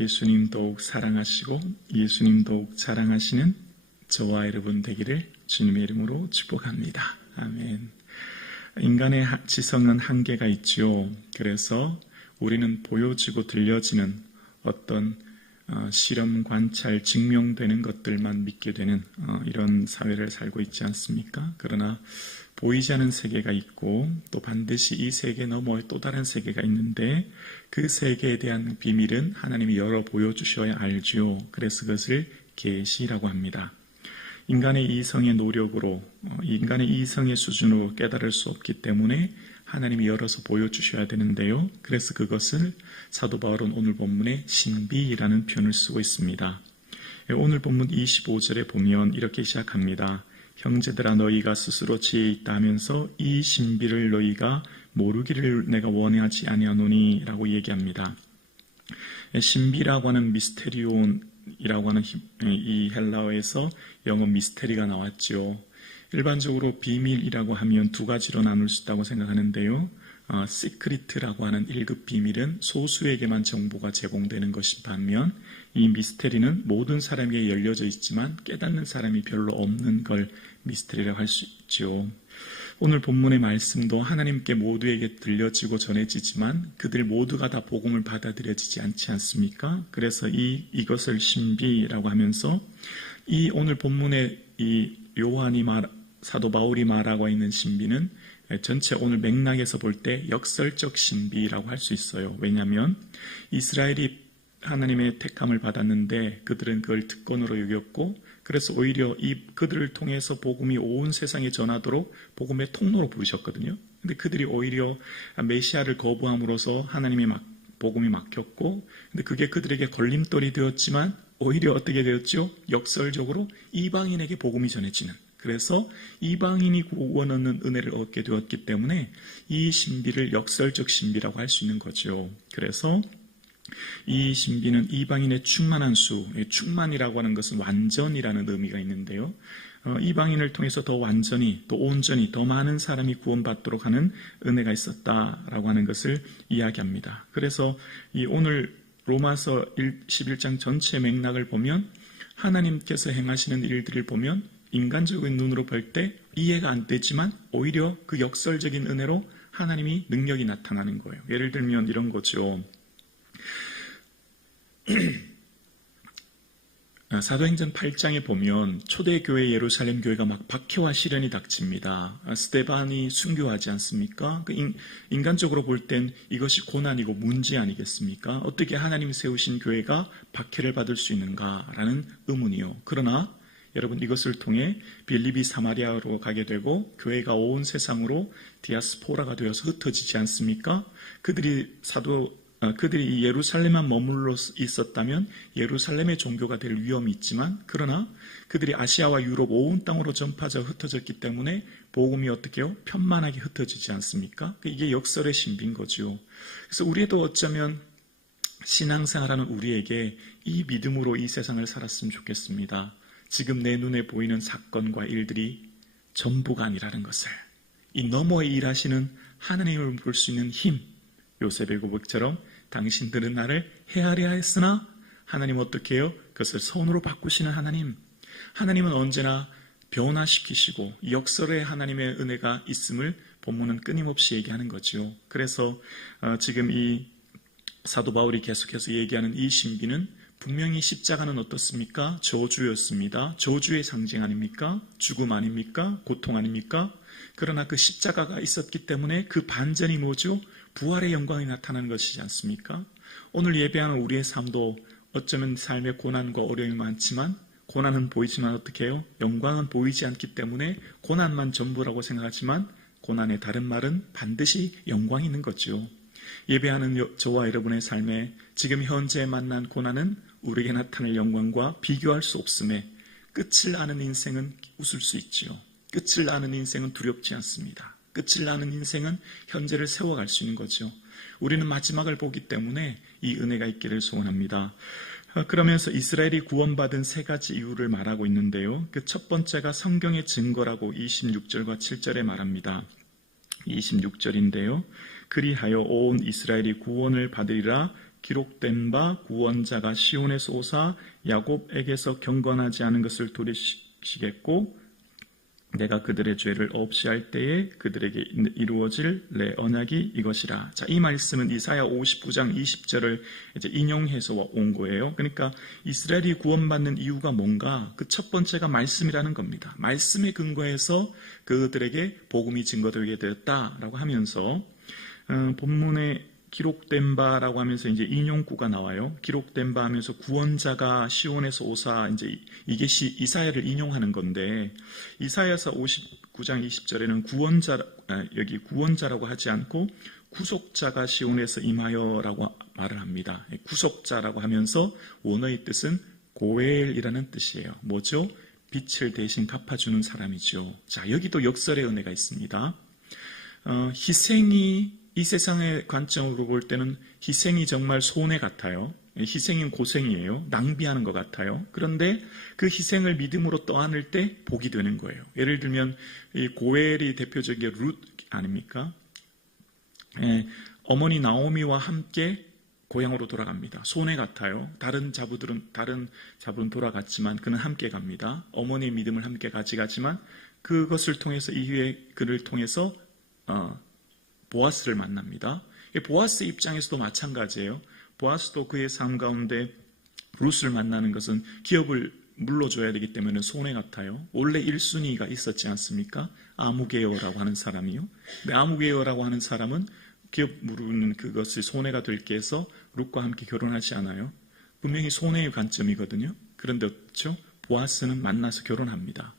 예수님 더욱 사랑하시고 예수님 더욱 자랑하시는 저와 여러분 되기를 주님의 이름으로 축복합니다. 아멘. 인간의 지성은 한계가 있죠. 그래서 우리는 보여지고 들려지는 어떤 실험, 관찰, 증명되는 것들만 믿게 되는 이런 사회를 살고 있지 않습니까? 그러나 보이지 않는 세계가 있고 또 반드시 이 세계 너머에 또 다른 세계가 있는데 그 세계에 대한 비밀은 하나님이 열어 보여주셔야 알죠. 그래서 그것을 계시라고 합니다. 인간의 이성의 노력으로, 인간의 이성의 수준으로 깨달을 수 없기 때문에 하나님이 열어서 보여주셔야 되는데요. 그래서 그것을 사도 바울은 오늘 본문에 신비라는 표현을 쓰고 있습니다. 오늘 본문 25절에 보면 이렇게 시작합니다. 형제들아 너희가 스스로 지혜 있다 하면서 이 신비를 너희가 모르기를 내가 원하지 아니하노니 라고 얘기합니다. 신비라고 하는 미스테리온이라고 하는 이 헬라어에서 영어 미스테리가 나왔죠. 일반적으로 비밀이라고 하면 두 가지로 나눌 수 있다고 생각하는데요. 시크릿이라고 하는 1급 비밀은 소수에게만 정보가 제공되는 것인 반면 이 미스테리는 모든 사람에게 열려져 있지만 깨닫는 사람이 별로 없는 걸 미스테리라고 할 수 있죠. 오늘 본문의 말씀도 하나님께 모두에게 들려지고 전해지지만 그들 모두가 다 복음을 받아들여지지 않지 않습니까? 그래서 이것을 신비라고 하면서 이 오늘 본문의 이 사도 바울이 말하고 있는 신비는 전체 오늘 맥락에서 볼 때 역설적 신비라고 할 수 있어요. 왜냐하면 이스라엘이 하나님의 택함을 받았는데 그들은 그걸 특권으로 여겼고 그래서 오히려 그들을 통해서 복음이 온 세상에 전하도록 복음의 통로로 부르셨거든요. 근데 그들이 오히려 메시아를 거부함으로써 하나님의 복음이 막혔고 근데 그게 그들에게 걸림돌이 되었지만 오히려 어떻게 되었죠? 역설적으로 이방인에게 복음이 전해지는 그래서 이방인이 구원 얻는 은혜를 얻게 되었기 때문에 이 신비를 역설적 신비라고 할 수 있는 거죠. 그래서 이 신비는 이방인의 충만한 수, 충만이라고 하는 것은 완전이라는 의미가 있는데요. 이방인을 통해서 더 완전히, 또 온전히, 더 많은 사람이 구원받도록 하는 은혜가 있었다라고 하는 것을 이야기합니다. 그래서 이 오늘 로마서 11장 전체 맥락을 보면 하나님께서 행하시는 일들을 보면 인간적인 눈으로 볼 때 이해가 안 되지만 오히려 그 역설적인 은혜로 하나님이 능력이 나타나는 거예요. 예를 들면 이런 거죠. 사도행전 8장에 보면 초대교회 예루살렘 교회가 막 박해와 시련이 닥칩니다. 스데반이 순교하지 않습니까? 인간적으로 볼 땐 이것이 고난이고 문제 아니겠습니까? 어떻게 하나님이 세우신 교회가 박해를 받을 수 있는가라는 의문이요. 그러나 여러분 이것을 통해 빌립이 사마리아로 가게 되고 교회가 온 세상으로 디아스포라가 되어서 흩어지지 않습니까? 그들이 이 예루살렘만 머물러 있었다면 예루살렘의 종교가 될 위험이 있지만 그러나 그들이 아시아와 유럽 온 땅으로 전파져 흩어졌기 때문에 복음이 어떻게 해요? 편만하게 흩어지지 않습니까? 이게 역설의 신비인 거죠. 그래서 우리도 어쩌면 신앙생활하는 우리에게 이 믿음으로 이 세상을 살았으면 좋겠습니다. 지금 내 눈에 보이는 사건과 일들이 전부가 아니라는 것을 이 너머에 일하시는 하나님을 볼 수 있는 힘 요셉의 고백처럼 당신들은 나를 헤아려 했으나 하나님은 어떻게 해요? 그것을 손으로 바꾸시는 하나님은 언제나 변화시키시고 역설의 하나님의 은혜가 있음을 본문은 끊임없이 얘기하는 거죠. 그래서 지금 이 사도 바울이 계속해서 얘기하는 이 신비는 분명히 십자가는 어떻습니까? 저주였습니다. 저주의 상징 아닙니까? 죽음 아닙니까? 고통 아닙니까? 그러나 그 십자가가 있었기 때문에 그 반전이 뭐죠? 부활의 영광이 나타나는 것이지 않습니까? 오늘 예배하는 우리의 삶도 어쩌면 삶의 고난과 어려움이 많지만 고난은 보이지만 어떻게 해요? 영광은 보이지 않기 때문에 고난만 전부라고 생각하지만 고난의 다른 말은 반드시 영광이 있는 거죠. 예배하는 저와 여러분의 삶에 지금 현재 만난 고난은 우리에게 나타날 영광과 비교할 수 없음에 끝을 아는 인생은 웃을 수 있지요. 끝을 아는 인생은 두렵지 않습니다. 끝을 아는 인생은 현재를 세워갈 수 있는 거죠. 우리는 마지막을 보기 때문에 이 은혜가 있기를 소원합니다. 그러면서 이스라엘이 구원받은 세 가지 이유를 말하고 있는데요. 그 첫 번째가 성경의 증거라고 26절과 7절에 말합니다. 26절인데요. 그리하여 온 이스라엘이 구원을 받으리라 기록된 바 구원자가 시온에서 오사 야곱에게서 경건하지 않은 것을 돌이키시겠고 내가 그들의 죄를 없이 할 때에 그들에게 이루어질 내 언약이 이것이라. 자, 이 말씀은 이사야 59장 20절을 이제 인용해서 온 거예요. 그러니까 이스라엘이 구원받는 이유가 뭔가? 그 첫 번째가 말씀이라는 겁니다. 말씀에 근거해서 그들에게 복음이 증거되게 되었다라고 하면서 본문에 기록된 바라고 하면서 이제 인용구가 나와요. 기록된 바 하면서 구원자가 시온에서 오사, 이제 이게 이사야를 인용하는 건데, 이사야서 59장 20절에는 여기 구원자라고 하지 않고 구속자가 시온에서 임하여라고 말을 합니다. 구속자라고 하면서 원어의 뜻은 고엘이라는 뜻이에요. 뭐죠? 빛을 대신 갚아주는 사람이죠. 자, 여기도 역설의 은혜가 있습니다. 희생이 이 세상의 관점으로 볼 때는 희생이 정말 손해 같아요. 희생은 고생이에요. 낭비하는 것 같아요. 그런데 그 희생을 믿음으로 떠안을 때 복이 되는 거예요. 예를 들면 이 고엘이 대표적인 룻 아닙니까? 어머니 나오미와 함께 고향으로 돌아갑니다. 손해 같아요. 다른 자부는 돌아갔지만 그는 함께 갑니다. 어머니의 믿음을 함께 가지가지만 그것을 통해서 이후에 그를 통해서 보아스를 만납니다. 보아스 입장에서도 마찬가지예요. 보아스도 그의 삶 가운데 룻을 만나는 것은 기업을 물러줘야 되기 때문에 손해 같아요. 원래 1순위가 있었지 않습니까? 아무개어라고 하는 사람이요. 근데 아무개어라고 하는 사람은 기업 물르는 그것이 손해가 될 게 해서 룻과 함께 결혼하지 않아요. 분명히 손해의 관점이거든요. 그런데 어떻죠? 보아스는 만나서 결혼합니다.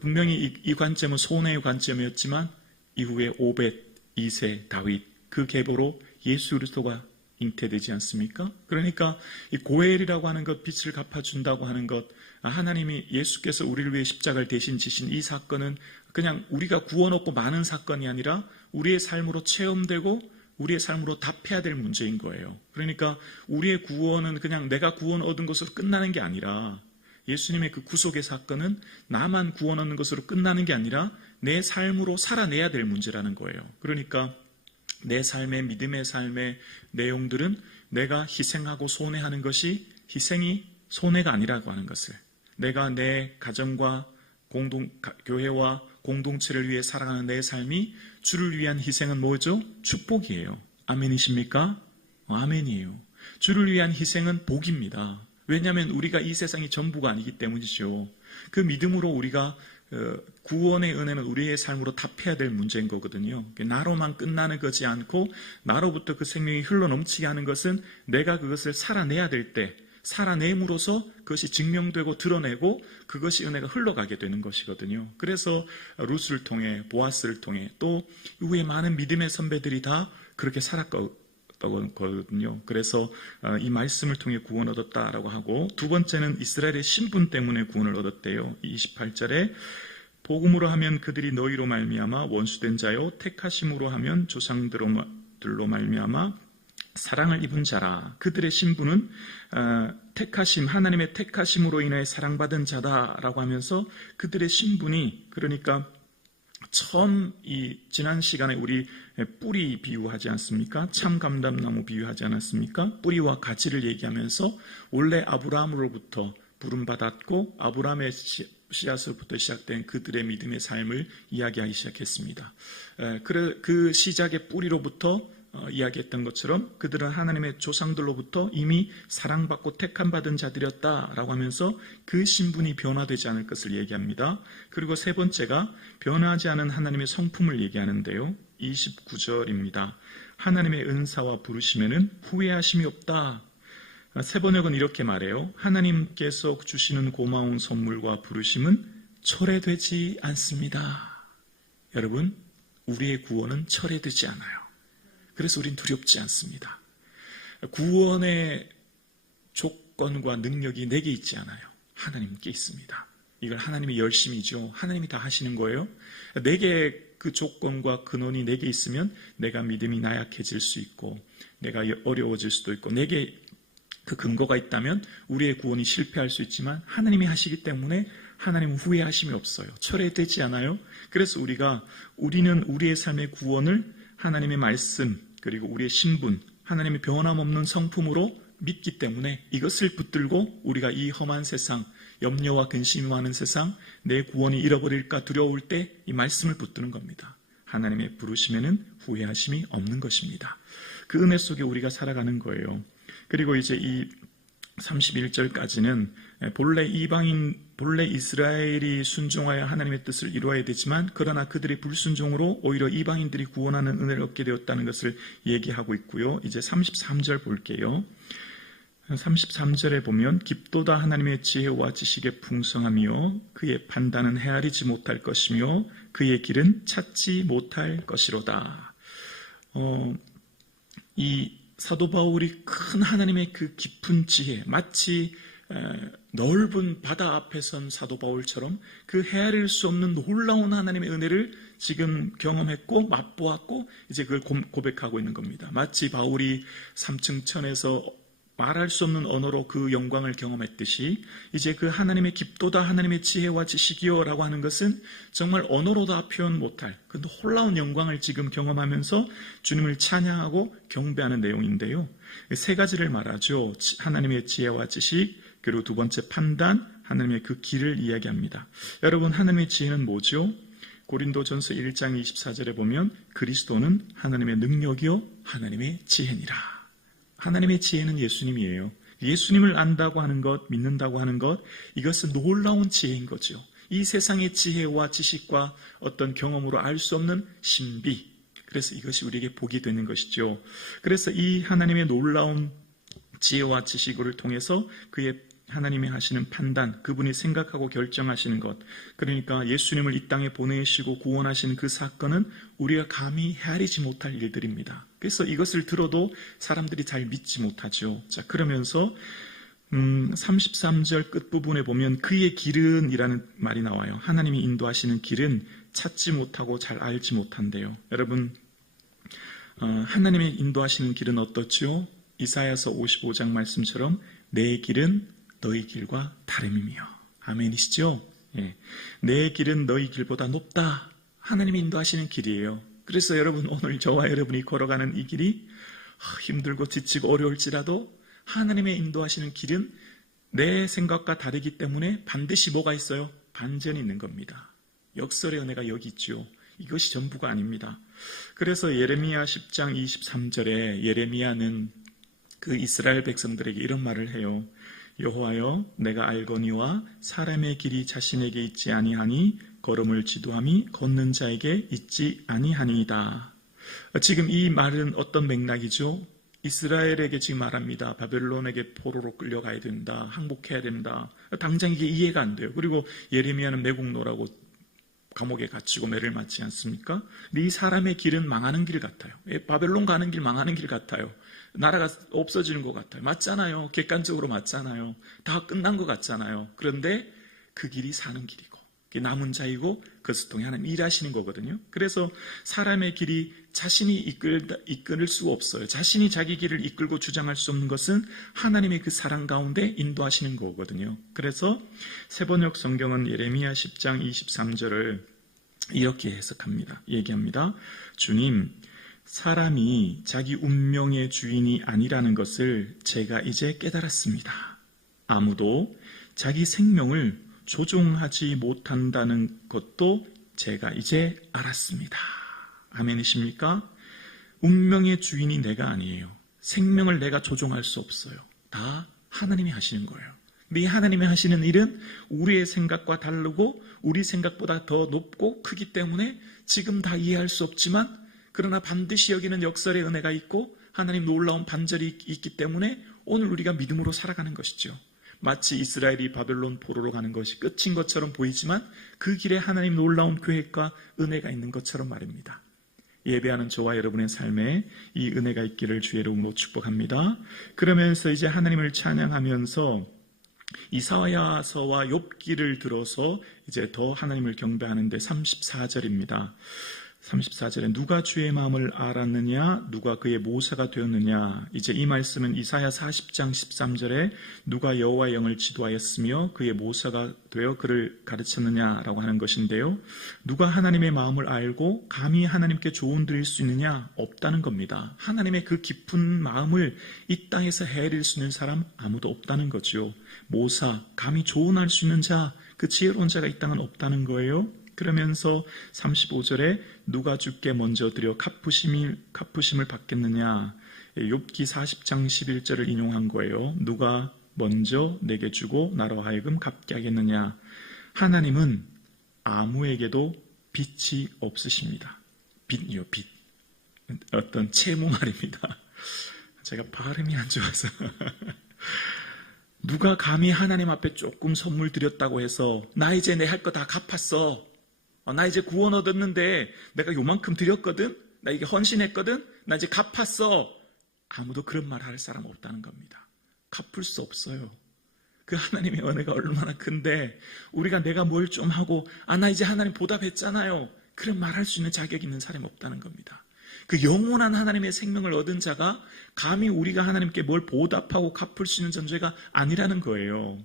분명히 이 관점은 손해의 관점이었지만 이후에 오벳 2세 다윗 그 계보로 예수 그리스도가 잉태되지 않습니까? 그러니까 이 고엘이라고 하는 것, 빛을 갚아준다고 하는 것, 하나님이 예수께서 우리를 위해 십자가를 대신 지신 이 사건은 그냥 우리가 구원 얻고 많은 사건이 아니라 우리의 삶으로 체험되고 우리의 삶으로 답해야 될 문제인 거예요. 그러니까 우리의 구원은 그냥 내가 구원 얻은 것으로 끝나는 게 아니라 예수님의 그 구속의 사건은 나만 구원 얻는 것으로 끝나는 게 아니라 내 삶으로 살아내야 될 문제라는 거예요. 그러니까 내 삶의 믿음의 삶의 내용들은 내가 희생하고 손해하는 것이 희생이 손해가 아니라고 하는 것을, 내가 내 가정과 교회와 공동체를 위해 살아가는 내 삶이 주를 위한 희생은 뭐죠? 축복이에요. 아멘이십니까? 아멘이에요. 주를 위한 희생은 복입니다. 왜냐하면 우리가 이 세상이 전부가 아니기 때문이죠. 그 믿음으로 우리가 구원의 은혜는 우리의 삶으로 답해야 될 문제인 거거든요. 나로만 끝나는 것이 않고 나로부터 그 생명이 흘러넘치게 하는 것은 내가 그것을 살아내야 될 때 살아냄으로써 그것이 증명되고 드러내고 그것이 은혜가 흘러가게 되는 것이거든요. 그래서 룻을 통해 보아스를 통해 또 이후에 많은 믿음의 선배들이 다 그렇게 살았거든요. 그래서 이 말씀을 통해 구원 얻었다라고 하고, 두 번째는 이스라엘의 신분 때문에 구원을 얻었대요. 28절에 복음으로 하면 그들이 너희로 말미암아 원수된 자요, 택하심으로 하면 조상들로 말미암아 사랑을 입은 자라. 그들의 신분은 택하심, 하나님의 택하심으로 인해 사랑받은 자다라고 하면서 그들의 신분이, 그러니까 처음 지난 시간에 우리 뿌리 비유하지 않습니까? 참감람나무 비유하지 않았습니까? 뿌리와 가지를 얘기하면서 원래 아브라함으로부터 부름받았고 아브라함의 씨앗으로부터 시작된 그들의 믿음의 삶을 이야기하기 시작했습니다. 그 시작의 뿌리로부터 이야기했던 것처럼 그들은 하나님의 조상들로부터 이미 사랑받고 택함받은 자들이었다라고 하면서 그 신분이 변화되지 않을 것을 얘기합니다. 그리고 세 번째가 변하지 않은 하나님의 성품을 얘기하는데요. 29절입니다. 하나님의 은사와 부르심에는 후회하심이 없다. 세 번역은 이렇게 말해요. 하나님께서 주시는 고마운 선물과 부르심은 철회되지 않습니다. 여러분, 우리의 구원은 철회되지 않아요. 그래서 우린 두렵지 않습니다. 구원의 조건과 능력이 내게 있지 않아요. 하나님께 있습니다. 이걸 하나님의 열심이죠. 하나님이 다 하시는 거예요. 내게 그 조건과 근원이 내게 있으면 내가 믿음이 나약해질 수 있고 내가 어려워질 수도 있고 내게 그 근거가 있다면 우리의 구원이 실패할 수 있지만 하나님이 하시기 때문에 하나님은 후회하심이 없어요. 철회되지 않아요. 그래서 우리는 우리의 삶의 구원을 하나님의 말씀 그리고 우리의 신분, 하나님의 변함없는 성품으로 믿기 때문에 이것을 붙들고 우리가 이 험한 세상, 염려와 근심이 많은 세상, 내 구원이 잃어버릴까 두려울 때 이 말씀을 붙드는 겁니다. 하나님의 부르심에는 후회하심이 없는 것입니다. 그 은혜 속에 우리가 살아가는 거예요. 그리고 이제 이 31절까지는 본래 이스라엘이 순종하여 하나님의 뜻을 이루어야 되지만 그러나 그들의 불순종으로 오히려 이방인들이 구원하는 은혜를 얻게 되었다는 것을 얘기하고 있고요. 이제 33절 볼게요. 33절에 보면 깊도다 하나님의 지혜와 지식의 풍성함이요 그의 판단은 헤아리지 못할 것이며 그의 길은 찾지 못할 것이로다. 이 사도 바울이 큰 하나님의 그 깊은 지혜, 마치 넓은 바다 앞에 선 사도 바울처럼 그 헤아릴 수 없는 놀라운 하나님의 은혜를 지금 경험했고 맛보았고 이제 그걸 고백하고 있는 겁니다. 마치 바울이 3층 천에서 말할 수 없는 언어로 그 영광을 경험했듯이 이제 그 하나님의 깊도다 하나님의 지혜와 지식이요 라고 하는 것은 정말 언어로 다 표현 못할 그 놀라운 영광을 지금 경험하면서 주님을 찬양하고 경배하는 내용인데요. 세 가지를 말하죠. 하나님의 지혜와 지식, 그리고 두 번째 판단, 하나님의 그 길을 이야기합니다. 여러분, 하나님의 지혜는 뭐죠? 고린도전서 1장 24절에 보면 그리스도는 하나님의 능력이요 하나님의 지혜니라. 하나님의 지혜는 예수님이에요. 예수님을 안다고 하는 것, 믿는다고 하는 것, 이것은 놀라운 지혜인 거죠. 이 세상의 지혜와 지식과 어떤 경험으로 알 수 없는 신비, 그래서 이것이 우리에게 복이 되는 것이죠. 그래서 이 하나님의 놀라운 지혜와 지식을 통해서 그의 하나님이 하시는 판단, 그분이 생각하고 결정하시는 것, 그러니까 예수님을 이 땅에 보내시고 구원하시는 그 사건은 우리가 감히 헤아리지 못할 일들입니다. 그래서 이것을 들어도 사람들이 잘 믿지 못하죠. 자, 그러면서 33절 끝부분에 보면 그의 길은 이라는 말이 나와요. 하나님이 인도하시는 길은 찾지 못하고 잘 알지 못한대요. 여러분, 하나님이 인도하시는 길은 어떻죠? 이사야서 55장 말씀처럼 내 길은 너희 길과 다름이며. 아멘이시죠? 예. 내 길은 너희 길보다 높다. 하나님이 인도하시는 길이에요. 그래서 여러분, 오늘 저와 여러분이 걸어가는 이 길이 힘들고 지치고 어려울지라도 하나님의 인도하시는 길은 내 생각과 다르기 때문에 반드시 뭐가 있어요? 반전이 있는 겁니다. 역설의 은혜가 여기 있죠. 이것이 전부가 아닙니다. 그래서 예레미야 10장 23절에 예레미야는 그 이스라엘 백성들에게 이런 말을 해요. 여호와여, 내가 알거니와 사람의 길이 자신에게 있지 아니하니 걸음을 지도함이 걷는 자에게 있지 아니하니이다. 지금 이 말은 어떤 맥락이죠? 이스라엘에게 지금 말합니다. 바벨론에게 포로로 끌려가야 된다. 항복해야 된다. 당장 이게 이해가 안 돼요. 그리고 예레미야는 매국노라고 감옥에 갇히고 매를 맞지 않습니까? 근데 이 사람의 길은 망하는 길 같아요. 바벨론 가는 길 망하는 길 같아요. 나라가 없어지는 것 같아요. 맞잖아요. 객관적으로 맞잖아요. 다 끝난 것 같잖아요. 그런데 그 길이 사는 길이고 남은 자이고 그것을 통해 하나님 일하시는 거거든요. 그래서 사람의 길이 자신이 이끌 수 없어요. 자신이 자기 길을 이끌고 주장할 수 없는 것은 하나님의 그 사랑 가운데 인도하시는 거거든요. 그래서 세번역 성경은 예레미야 10장 23절을 이렇게 해석합니다. 얘기합니다. 주님, 사람이 자기 운명의 주인이 아니라는 것을 제가 이제 깨달았습니다. 아무도 자기 생명을 조종하지 못한다는 것도 제가 이제 알았습니다. 아멘이십니까? 운명의 주인이 내가 아니에요. 생명을 내가 조종할 수 없어요. 다 하나님이 하시는 거예요. 근데 이 하나님이 하시는 일은 우리의 생각과 다르고 우리 생각보다 더 높고 크기 때문에 지금 다 이해할 수 없지만 그러나 반드시 여기는 역설의 은혜가 있고 하나님 놀라운 반절이 있기 때문에 오늘 우리가 믿음으로 살아가는 것이죠. 마치 이스라엘이 바벨론 포로로 가는 것이 끝인 것처럼 보이지만 그 길에 하나님 놀라운 계획과 은혜가 있는 것처럼 말입니다. 예배하는 저와 여러분의 삶에 이 은혜가 있기를 주의 이름으로 축복합니다. 그러면서 이제 하나님을 찬양하면서 이사야서와 욥기를 들어서 이제 더 하나님을 경배하는데 34절입니다. 34절에 누가 주의 마음을 알았느냐, 누가 그의 모사가 되었느냐. 이제 이 말씀은 이사야 40장 13절에 누가 여호와의 영을 지도하였으며 그의 모사가 되어 그를 가르쳤느냐라고 하는 것인데요. 누가 하나님의 마음을 알고 감히 하나님께 조언 드릴 수 있느냐? 없다는 겁니다. 하나님의 그 깊은 마음을 이 땅에서 헤아릴 수 있는 사람 아무도 없다는 거죠. 모사, 감히 조언할 수 있는 자, 그 지혜로운 자가 이 땅은 없다는 거예요. 그러면서 35절에 누가 주께 먼저 드려 갚으심을 받겠느냐. 욥기 40장 11절을 인용한 거예요. 누가 먼저 내게 주고 나로 하여금 갚게 하겠느냐. 하나님은 아무에게도 빚이 없으십니다. 빚이요, 빚. 어떤 채무 말입니다. 제가 발음이 안 좋아서 누가 감히 하나님 앞에 조금 선물 드렸다고 해서 나 이제 내 할 거 다 갚았어. 나 이제 구원 얻었는데 내가 요만큼 드렸거든? 나 이게 헌신했거든? 나 이제 갚았어. 아무도 그런 말 할 사람 없다는 겁니다. 갚을 수 없어요. 그 하나님의 은혜가 얼마나 큰데 우리가 내가 뭘 좀 하고 나 이제 하나님 보답했잖아요. 그런 말 할 수 있는 자격이 있는 사람이 없다는 겁니다. 그 영원한 하나님의 생명을 얻은 자가 감히 우리가 하나님께 뭘 보답하고 갚을 수 있는 존재가 아니라는 거예요.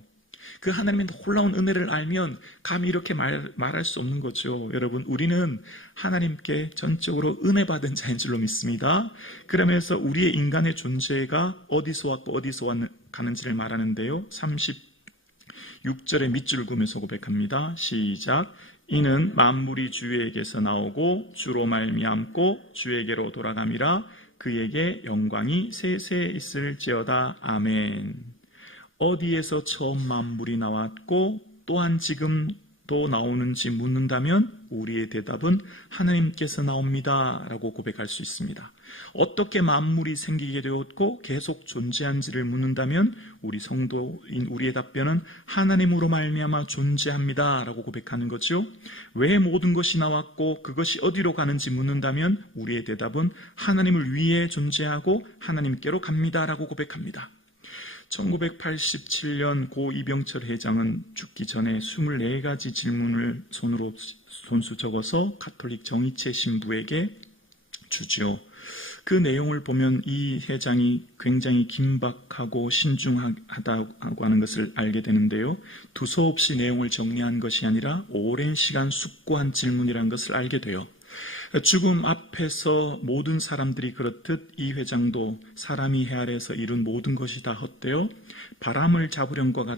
그 하나님의 놀라운 은혜를 알면 감히 이렇게 말할 수 없는 거죠. 여러분, 우리는 하나님께 전적으로 은혜 받은 자인 줄로 믿습니다. 그러면서 우리의 인간의 존재가 어디서 왔고 어디서 가는지를 말하는데요. 36절의 밑줄을 그으면서 고백합니다. 시작. 이는 만물이 주에게서 나오고 주로 말미암고 주에게로 돌아감이라. 그에게 영광이 세세 있을지어다. 아멘. 어디에서 처음 만물이 나왔고 또한 지금도 나오는지 묻는다면 우리의 대답은 하나님께서 나옵니다 라고 고백할 수 있습니다. 어떻게 만물이 생기게 되었고 계속 존재한지를 묻는다면 우리 성도인 우리의 답변은 하나님으로 말미암아 존재합니다 라고 고백하는 거죠. 왜 모든 것이 나왔고 그것이 어디로 가는지 묻는다면 우리의 대답은 하나님을 위해 존재하고 하나님께로 갑니다 라고 고백합니다. 1987년 고 이병철 회장은 죽기 전에 24가지 질문을 손수 적어서 가톨릭 정의체 신부에게 주죠. 그 내용을 보면 이 회장이 굉장히 긴박하고 신중하다고 하는 것을 알게 되는데요. 두서없이 내용을 정리한 것이 아니라 오랜 시간 숙고한 질문이라는 것을 알게 돼요. 죽음 앞에서 모든 사람들이 그렇듯 이 회장도 사람이 헤아려서 이룬 모든 것이 다 헛되어 바람을 잡으려는 것과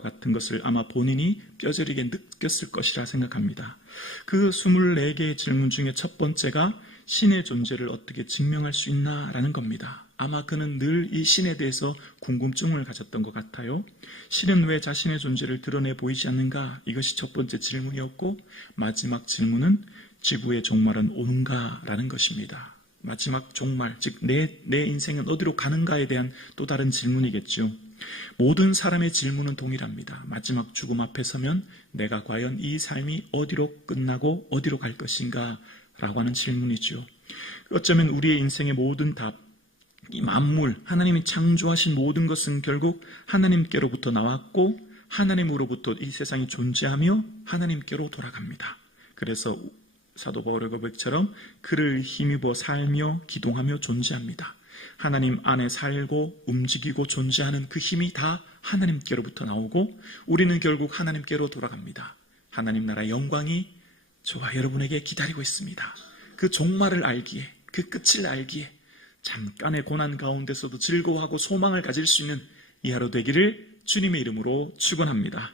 같은 것을 아마 본인이 뼈저리게 느꼈을 것이라 생각합니다. 그 24개의 질문 중에 첫 번째가 신의 존재를 어떻게 증명할 수 있나라는 겁니다. 아마 그는 늘 이 신에 대해서 궁금증을 가졌던 것 같아요. 신은 왜 자신의 존재를 드러내 보이지 않는가? 이것이 첫 번째 질문이었고 마지막 질문은 지구의 종말은 온가라는 것입니다. 마지막 종말, 즉 내 인생은 어디로 가는가에 대한 또 다른 질문이겠죠. 모든 사람의 질문은 동일합니다. 마지막 죽음 앞에 서면 내가 과연 이 삶이 어디로 끝나고 어디로 갈 것인가? 라고 하는 질문이죠. 어쩌면 우리의 인생의 모든 답, 이 만물, 하나님이 창조하신 모든 것은 결국 하나님께로부터 나왔고 하나님으로부터 이 세상이 존재하며 하나님께로 돌아갑니다. 그래서 사도 바울의 고백처럼 그를 힘입어 살며 기동하며 존재합니다. 하나님 안에 살고 움직이고 존재하는 그 힘이 다 하나님께로부터 나오고 우리는 결국 하나님께로 돌아갑니다. 하나님 나라의 영광이 저와 여러분에게 기다리고 있습니다. 그 종말을 알기에, 그 끝을 알기에 잠깐의 고난 가운데서도 즐거워하고 소망을 가질 수 있는 이 하루 되기를 주님의 이름으로 축원합니다.